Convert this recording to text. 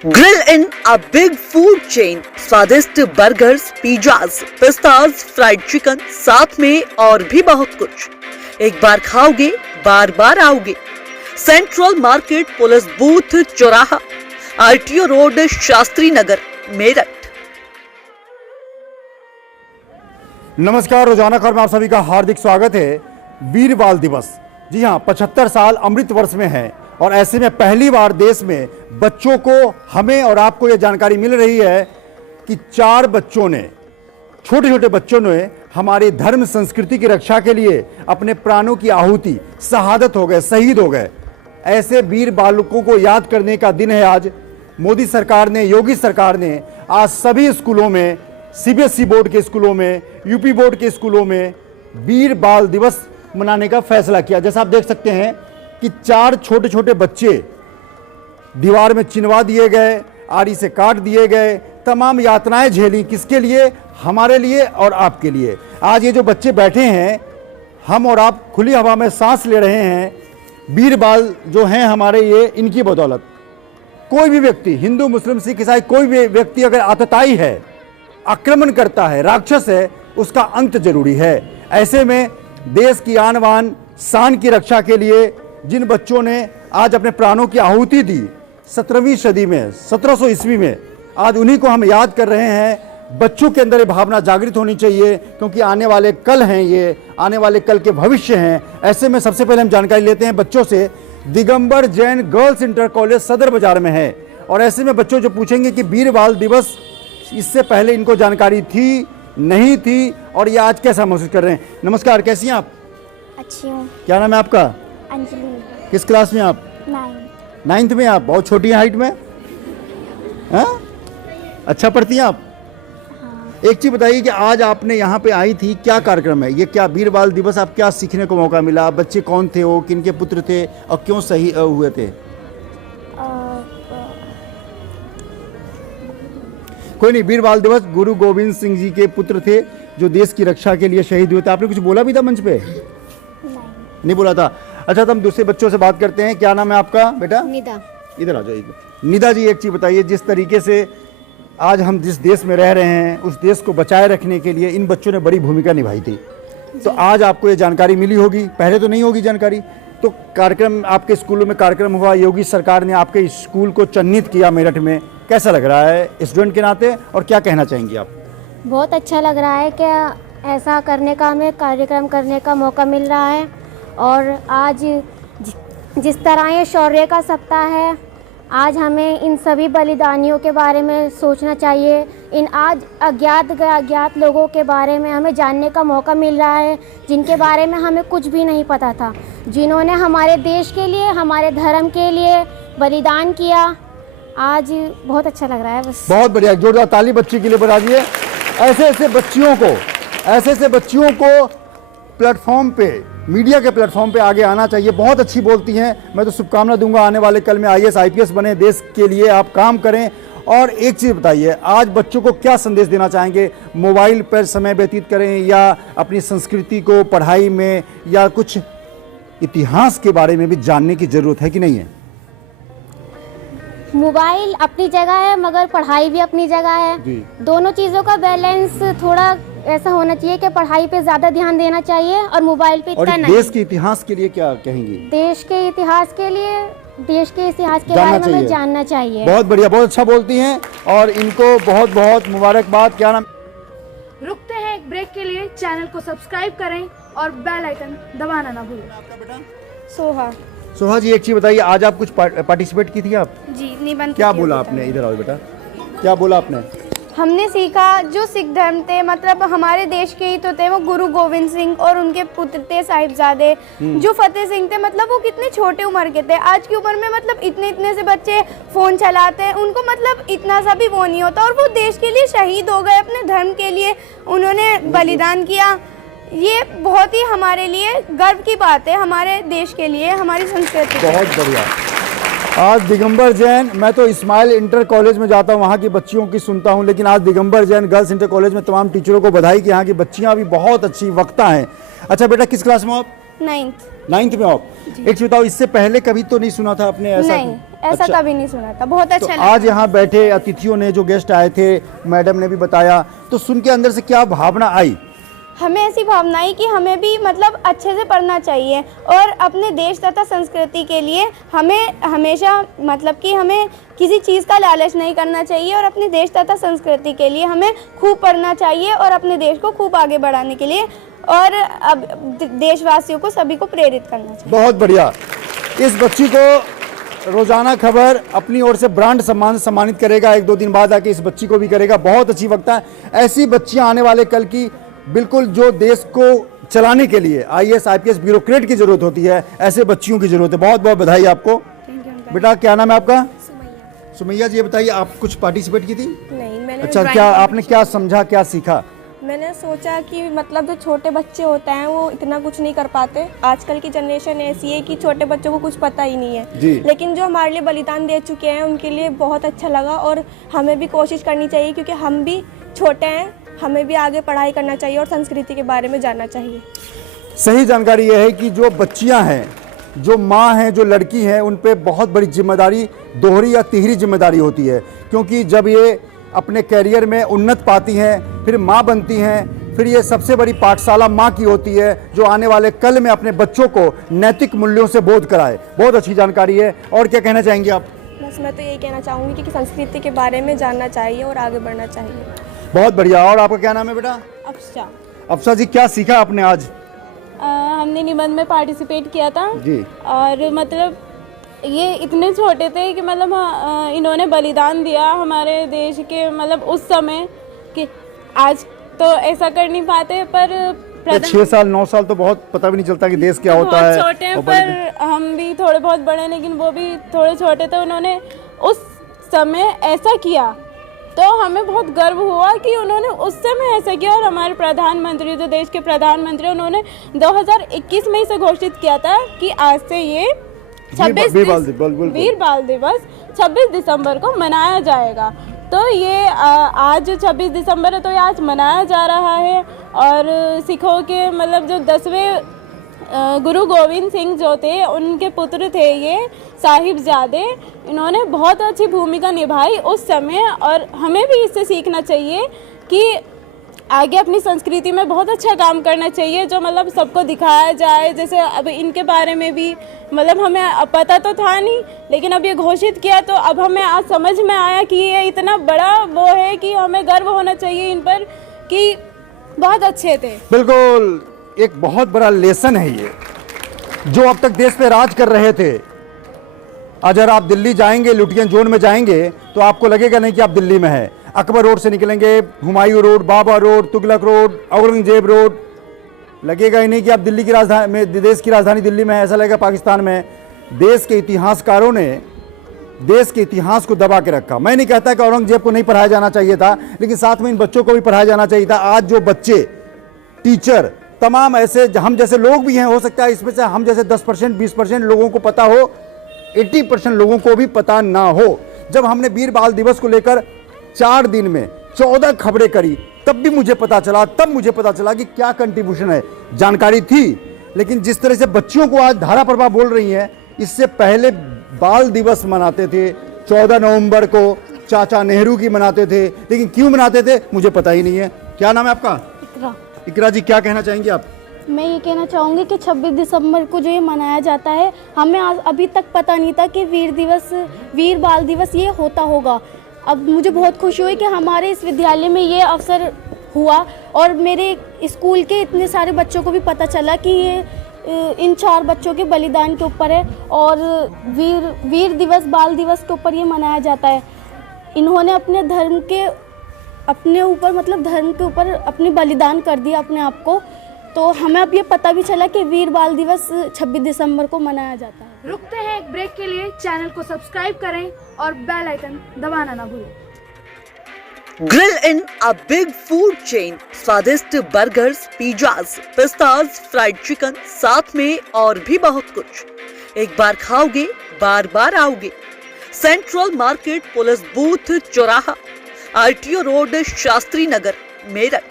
Grill in a big food chain, स्वादिष्ट burgers, pizzas, पिस्ताज, fried chicken, साथ में और भी बहुत कुछ। एक बार खाओगे बार बार आओगे। सेंट्रल मार्केट, पुलिस बूथ चौराहा, आरटीओ रोड, शास्त्री नगर, मेरठ। नमस्कार, रोजाना खबर में आप सभी का हार्दिक स्वागत है। वीर बाल दिवस, जी हाँ, 75 साल अमृत वर्ष में है और ऐसे में पहली बार देश में बच्चों को, हमें और आपको यह जानकारी मिल रही है कि 4 बच्चों ने, छोटे छोटे बच्चों ने हमारी धर्म संस्कृति की रक्षा के लिए अपने प्राणों की आहुति, शहादत हो गए, शहीद हो गए। ऐसे वीर बालकों को याद करने का दिन है आज। मोदी सरकार ने, योगी सरकार ने आज सभी स्कूलों में, सीबीएसई बोर्ड के स्कूलों में, यूपी बोर्ड के स्कूलों में वीर बाल दिवस मनाने का फैसला किया। जैसा आप देख सकते हैं कि 4 छोटे छोटे बच्चे दीवार में चिनवा दिए गए, आरी से काट दिए गए, तमाम यातनाएं झेली। किसके लिए? हमारे लिए और आपके लिए। आज ये जो बच्चे बैठे हैं, हम और आप खुली हवा में सांस ले रहे हैं, वीर बाल जो हैं हमारे, ये इनकी बदौलत। कोई भी व्यक्ति, हिंदू, मुस्लिम, सिख, ईसाई, कोई भी व्यक्ति अगर आतताई है, आक्रमण करता है, राक्षस है, उसका अंत जरूरी है। ऐसे में देश की आन बान शान की रक्षा के लिए जिन बच्चों ने आज अपने प्राणों की आहुति दी 17वीं सदी में, 1700 ईस्वी में, आज उन्हीं को हम याद कर रहे हैं। बच्चों के अंदर ये भावना जागृत होनी चाहिए, क्योंकि आने वाले कल हैं, ये आने वाले कल के भविष्य हैं। ऐसे में सबसे पहले हम जानकारी लेते हैं बच्चों से। Digambar Jain girls inter college सदर बाजार में है और ऐसे में बच्चों जो पूछेंगे कि वीर बाल दिवस, इससे पहले इनको जानकारी थी, नहीं थी, और ये आज कैसा महसूस कर रहे हैं। नमस्कार, कैसी हैं आप? अच्छी हूँ। क्या नाम है आपका? अंजलि। किस क्लास में आप? 9th में। आप बहुत छोटी हैं हाइट में, हैं? अच्छा पढ़ती हैं आप? हाँ। एक चीज बताइए कि आज आपने यहाँ पे आई थी, क्या कार्यक्रम है ये? क्या वीर बाल दिवस, आप क्या सीखने को मौका मिला? बच्चे कौन थे वो, किनके पुत्र थे और क्यों सही हुए थे? कोई नहीं, वीर बाल दिवस गुरु गोविंद सिंह जी के पुत्र थे जो देश की रक्षा के लिए शहीद हुए थे। आपने कुछ बोला भी था मंच पे? नहीं बोला था। अच्छा, तो हम दूसरे बच्चों से बात करते हैं। क्या नाम है आपका बेटा? निदा। इधर आ जाइए। निदा जी, एक चीज बताइए, जिस तरीके से आज हम जिस देश में रह रहे हैं, उस देश को बचाए रखने के लिए इन बच्चों ने बड़ी भूमिका निभाई थी। तो आज आपको ये जानकारी मिली होगी, पहले तो नहीं होगी जानकारी। तो कार्यक्रम, आपके स्कूलों में कार्यक्रम हुआ, योगी सरकार ने आपके स्कूल को चिन्हित किया मेरठ में, कैसा लग रहा है स्टूडेंट के नाते और क्या कहना चाहेंगी आप? बहुत अच्छा लग रहा है कि ऐसा करने का, हमें कार्यक्रम करने का मौका मिल रहा है। और आज जिस तरह ये शौर्य का सप्ताह है, आज हमें इन सभी बलिदानियों के बारे में सोचना चाहिए। इन आज अज्ञात लोगों के बारे में हमें जानने का मौका मिल रहा है, जिनके बारे में हमें कुछ भी नहीं पता था, जिन्होंने हमारे देश के लिए, हमारे धर्म के लिए बलिदान किया। आज बहुत अच्छा लग रहा है। बस बहुत बढ़िया, जोरदार ताली बच्ची के लिए बजा दिए। ऐसे बच्चियों को प्लेटफॉर्म पे, मीडिया के प्लेटफॉर्म पे आगे आना चाहिए। बहुत अच्छी बोलती हैं। मैं तो शुभकामना दूंगा आने वाले कल में IAS IPS बने, देश के लिए आप काम करें। और एक चीज़ बताइए, आज बच्चों को क्या संदेश देना चाहेंगे? मोबाइल पर समय व्यतीत करें या अपनी संस्कृति को पढ़ाई में, या कुछ इतिहास के बारे में भी जानने की ज़रूरत है कि नहीं है? मोबाइल अपनी जगह है, मगर पढ़ाई भी अपनी जगह है। दोनों चीज़ों का बैलेंस थोड़ा ऐसा होना चाहिए कि पढ़ाई पे ज़्यादा ध्यान देना चाहिए और मोबाइल पे इतना नहीं। देश के इतिहास के लिए क्या कहेंगी? देश के इतिहास के बारे में हमें जानना चाहिए। बहुत बढ़िया, बहुत अच्छा बोलती हैं और इनको बहुत बहुत मुबारकबाद। क्या नाम? रुकते हैं एक ब्रेक के लिए। चैनल को सब्सक्राइब करें और बेल आइकन दबाना ना भूलें। आपका बेटा? सोहा। सोहा जी, एक चीज बताइए, आज आप कुछ पार्टिसिपेट की थी आप? जी, निबंध। क्या बोला आपने? इधर आओ बेटा, क्या बोला आपने? हमने सीखा जो सिख धर्म थे, मतलब हमारे देश के ही तो थे, वो गुरु गोविंद सिंह और उनके पुत्र थे साहिबजादे, जो फतेह सिंह थे। मतलब वो कितने छोटे उम्र के थे। आज की उम्र में मतलब इतने से बच्चे फोन चलाते हैं, उनको मतलब इतना सा भी वो नहीं होता, और वो देश के लिए शहीद हो गए, अपने धर्म के लिए उन्होंने बलिदान किया। ये बहुत ही हमारे लिए गर्व की बात है, हमारे देश के लिए, हमारी संस्कृति। बहुत बढ़िया। आज दिगंबर जैन, मैं तो इस्माइल इंटर कॉलेज में जाता हूँ, वहाँ की बच्चियों की सुनता हूँ, लेकिन आज Digambar Jain girls inter college में तमाम टीचरों को बधाई कि यहाँ की बच्चियाँ भी बहुत अच्छी वक्ता हैं। अच्छा बेटा, किस क्लास में हो आप? 9th। 9th में आप। एक चीज बताओ, इससे पहले कभी तो नहीं सुना था आपने ऐसा? नहीं, ऐसा अच्छा। कभी नहीं सुना था। बहुत अच्छा तो लगा। आज यहाँ बैठे अतिथियों ने, जो गेस्ट आए थे, मैडम ने भी बताया, तो सुन के अंदर से क्या भावना आई? हमें ऐसी भावना आई कि हमें भी मतलब अच्छे से पढ़ना चाहिए और अपने देश तथा संस्कृति के लिए हमें हमेशा मतलब कि हमें किसी चीज़ का लालच नहीं करना चाहिए और अपने देश तथा संस्कृति के लिए हमें खूब पढ़ना चाहिए और अपने देश को खूब आगे बढ़ाने के लिए और अब देशवासियों को सभी को प्रेरित करना चाहिए। बहुत बढ़िया। इस बच्ची को रोजाना खबर अपनी ओर से ब्रांड सम्मान सम्मानित करेगा, 1-2 दिन बाद आके इस बच्ची को भी करेगा। बहुत अच्छी वक्ता है। ऐसी बच्चियां आने वाले कल की बिल्कुल जो देश को चलाने के लिए IAS IPS ब्यूरोक्रेट की जरूरत होती है, ऐसे बच्चियों की जरूरत है। बहुत बहुत बधाई आपको। बेटा क्या नाम है आपका? सुमैया जी, ये बताइए, आप कुछ पार्टिसिपेट की थी? नहीं, मैंने अच्छा, ड्राइंग क्या आपने क्या समझा, क्या सीखा? मैंने सोचा कि मतलब जो छोटे बच्चे होते हैं वो इतना कुछ नहीं कर पाते। आजकल की जनरेशन ऐसी है कि छोटे बच्चों को कुछ पता ही नहीं है जी। लेकिन जो हमारे लिए बलिदान दे चुके हैं उनके लिए बहुत अच्छा लगा और हमें भी कोशिश करनी चाहिए क्योंकि हम भी छोटे हैं, हमें भी आगे पढ़ाई करना चाहिए और संस्कृति के बारे में जानना चाहिए। सही जानकारी यह है कि जो बच्चियां हैं, जो माँ हैं, जो लड़की हैं, उन पे बहुत बड़ी जिम्मेदारी, दोहरी या तिहरी जिम्मेदारी होती है, क्योंकि जब ये अपने कैरियर में उन्नत पाती हैं, फिर माँ बनती हैं, फिर ये सबसे बड़ी पाठशाला माँ की होती है, जो आने वाले कल में अपने बच्चों को नैतिक मूल्यों से बोध कराए। बहुत अच्छी जानकारी है। और क्या कहना चाहेंगे आप? बस मैं तो यही कहना चाहूँगी कि संस्कृति के बारे में जानना चाहिए और आगे बढ़ना चाहिए। बहुत बढ़िया। और आपका क्या नाम है बेटा? अफसा। अफसा जी, क्या सीखा आपने आज? हमने निबंध में पार्टिसिपेट किया था जी। और मतलब ये इतने छोटे थे कि मतलब इन्होंने बलिदान दिया हमारे देश के मतलब उस समय कि आज तो ऐसा कर नहीं पाते पर 6 साल 9 साल तो बहुत पता भी नहीं चलता कि देश क्या होता है। छोटे हैं पर हम भी थोड़े बहुत बड़े हैं लेकिन वो भी थोड़े छोटे थे। उन्होंने उस समय ऐसा किया तो हमें बहुत गर्व हुआ कि उन्होंने उस समय ऐसा किया। और हमारे प्रधानमंत्री, जो देश के प्रधानमंत्री, उन्होंने 2021 में इसे घोषित किया था कि आज से ये वीर बाल दिवस 26 दिसंबर को मनाया जाएगा। तो ये आज 26 दिसंबर है तो ये आज मनाया जा रहा है। और सिखों के मतलब जो 10वें गुरु गोविंद सिंह जो थे, उनके पुत्र थे ये साहिबजादे। इन्होंने बहुत अच्छी भूमिका निभाई उस समय और हमें भी इससे सीखना चाहिए कि आगे अपनी संस्कृति में बहुत अच्छा काम करना चाहिए, जो मतलब सबको दिखाया जाए। जैसे अब इनके बारे में भी मतलब हमें पता तो था नहीं लेकिन अब ये घोषित किया तो अब हमें आज समझ में आया कि ये इतना बड़ा वो है कि हमें गर्व होना चाहिए इन पर कि बहुत अच्छे थे। बिल्कुल, एक बहुत बड़ा लेसन है ये, जो अब तक देश पे राज कर रहे थे। अगर आप दिल्ली जाएंगे, लुटियन जोन में जाएंगे, तो आपको लगेगा नहीं कि आप दिल्ली में हैं। अकबर रोड से निकलेंगे, Humayun road, Baba road, Tughlaq road, Aurangzeb road, लगेगा ही नहीं कि आप दिल्ली की राजधानी में, देश की राजधानी दिल्ली में है, ऐसा लगेगा पाकिस्तान में। देश के इतिहासकारों ने देश के इतिहास को दबा के रखा। मैं नहीं कहता कि औरंगजेब को नहीं पढ़ाया जाना चाहिए था, लेकिन साथ में इन बच्चों को भी पढ़ाया जाना चाहिए था। आज जो बच्चे, टीचर, तमाम ऐसे हम जैसे लोग भी हैं, हो सकता है इसमें से हम जैसे 10% 20% लोगों को पता हो, 80% लोगों को भी पता ना हो। जब हमने वीर बाल दिवस को लेकर 4 दिन में 14 खबरें करी, तब भी मुझे पता चला कि क्या कंट्रीब्यूशन है। जानकारी थी, लेकिन जिस तरह से बच्चियों को आज धारा प्रभा बोल रही हैं, इससे पहले बाल दिवस मनाते थे 14 नवंबर को, चाचा नेहरू की मनाते थे, लेकिन क्यों मनाते थे मुझे पता ही नहीं है। क्या नाम है आपका? इकरा जी, क्या कहना चाहेंगे आप? मैं ये कहना चाहूँगी कि 26 दिसंबर को जो ये मनाया जाता है, हमें अभी तक पता नहीं था कि वीर बाल दिवस ये होता होगा। अब मुझे बहुत खुशी हुई कि हमारे इस विद्यालय में ये अवसर हुआ और मेरे स्कूल के इतने सारे बच्चों को भी पता चला कि ये इन 4 बच्चों के बलिदान के ऊपर है और वीर दिवस, बाल दिवस के ऊपर ये मनाया जाता है। इन्होंने अपने धर्म के ऊपर अपनी बलिदान कर दिया अपने आप को। तो हमें अब ये पता भी चला कि वीर बाल दिवस 26 दिसंबर को मनाया जाता है। रुकते हैं एक ब्रेक के लिए। चैनल को सब्सक्राइब करें और बेल आइकन दबाना ना भूलें। Grill Inn, a big food chain, स्वादिष्ट बर्गर्स, पिज्जाज, पिस्ताज, फ्राइड चिकन, साथ में और भी बहुत कुछ। एक बार खाओगे बार बार आओगे। सेंट्रल मार्केट, पुलिस बूथ चौराहा, RTO रोड, शास्त्री नगर, मेरठ।